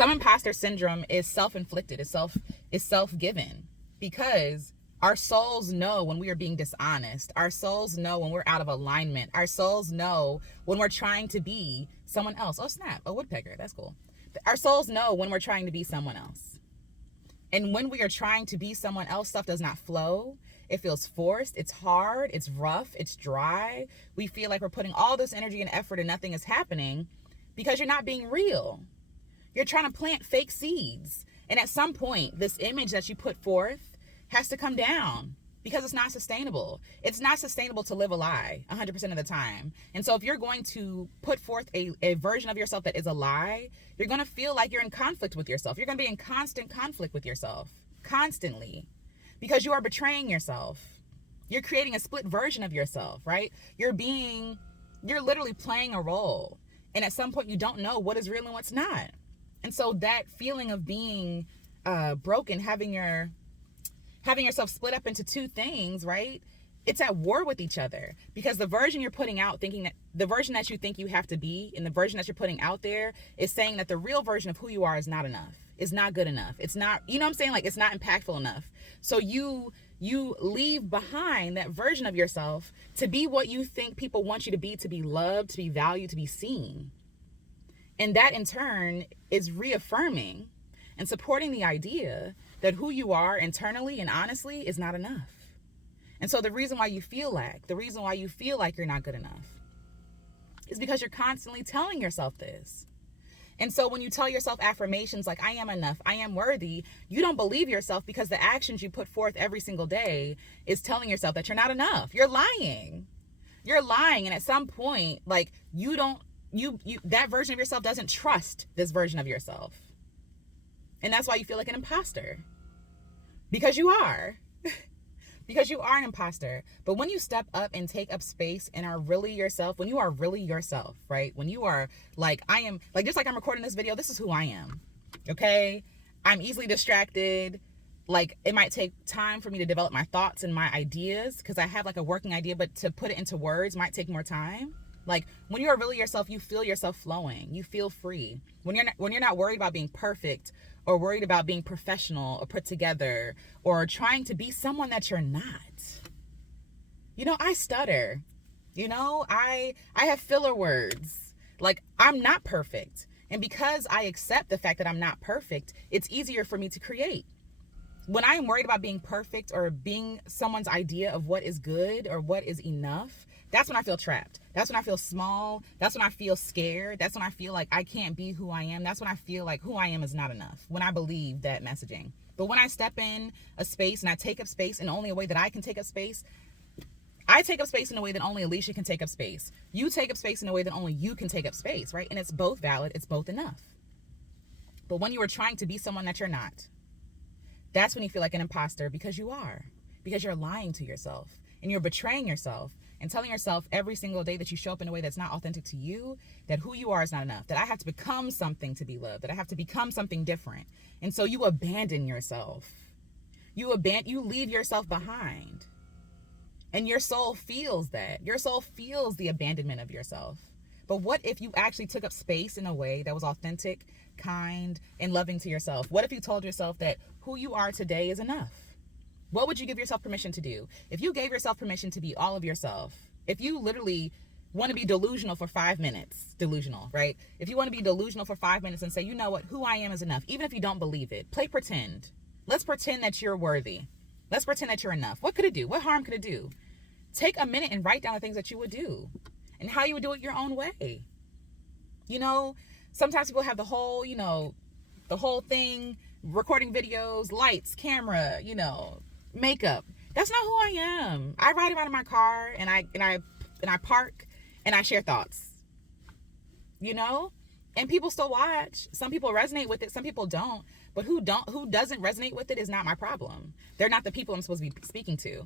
Some imposter syndrome is self-inflicted, is self-given, because our souls know when we are being dishonest. Our souls know when we're out of alignment. Our souls know when we're trying to be someone else. Oh, snap, a woodpecker, that's cool. Our souls know when we're trying to be someone else. And when we are trying to be someone else, stuff does not flow. It feels forced. It's hard. It's rough. It's dry. We feel like we're putting all this energy and effort and nothing is happening because you're not being real. You're trying to plant fake seeds. And at some point, this image that you put forth has to come down because it's not sustainable. It's not sustainable to live a lie 100% of the time. And so if you're going to put forth a version of yourself that is a lie, you're going to feel like you're in conflict with yourself. You're going to be in constant conflict with yourself, constantly, because you are betraying yourself. You're creating a split version of yourself, right? You're literally playing a role. And at some point you don't know what is real and what's not. And so that feeling of being broken, having yourself split up into two things, right? It's at war with each other, because the version you're putting out, thinking that the version that you think you have to be, and the version that you're putting out there is saying that the real version of who you are is not enough. It's not good enough. It's not, you know what I'm saying? Like, it's not impactful enough. So you leave behind that version of yourself to be what you think people want you to be loved, to be valued, to be seen. And that in turn is reaffirming and supporting the idea that who you are internally and honestly is not enough. And so the reason why you feel like you're not good enough is because you're constantly telling yourself this. And so when you tell yourself affirmations like, I am enough, I am worthy, you don't believe yourself, because the actions you put forth every single day is telling yourself that you're not enough. You're lying. You're lying. And at some point, like, that version of yourself doesn't trust this version of yourself. And that's why you feel like an imposter. Because you are. Because you are an imposter. But when you step up and take up space and are really yourself, when you are really yourself, right? When you are like, I am, like, just like I'm recording this video, this is who I am. Okay? I'm easily distracted. Like, it might take time for me to develop my thoughts and my ideas, because I have like a working idea, but to put it into words might take more time. Like, when you are really yourself, you feel yourself flowing. You feel free. When you're not worried about being perfect, or worried about being professional or put together, or trying to be someone that you're not. You know, I stutter. You know, I have filler words. Like, I'm not perfect. And because I accept the fact that I'm not perfect, it's easier for me to create. When I am worried about being perfect or being someone's idea of what is good or what is enough, that's when I feel trapped. That's when I feel small. That's when I feel scared. That's when I feel like I can't be who I am. That's when I feel like who I am is not enough, when I believe that messaging. But when I step in a space and I take up space in only a way that I can take up space, I take up space in a way that only Alicia can take up space. You take up space in a way that only you can take up space, right? And it's both valid. It's both enough. But when you are trying to be someone that you're not, that's when you feel like an imposter, because you are. Because you're lying to yourself and you're betraying yourself and telling yourself every single day that you show up in a way that's not authentic to you, that who you are is not enough, that I have to become something to be loved, that I have to become something different. And so you abandon yourself. You leave yourself behind. And your soul feels that. Your soul feels the abandonment of yourself. But what if you actually took up space in a way that was authentic, kind, and loving to yourself? What if you told yourself that who you are today is enough? What would you give yourself permission to do? If you gave yourself permission to be all of yourself, if you literally want to be delusional for 5 minutes, delusional, right? If you want to be delusional for 5 minutes and say, you know what, who I am is enough, even if you don't believe it, play pretend. Let's pretend that you're worthy. Let's pretend that you're enough. What could it do? What harm could it do? Take a minute and write down the things that you would do and how you would do it your own way. You know, sometimes people have the whole thing, recording videos, lights, camera, makeup. That's not who I am. I ride around in my car and I park and I share thoughts. And people still watch. Some people resonate with it, some people don't. But who doesn't resonate with it is not my problem. They're not the people I'm supposed to be speaking to.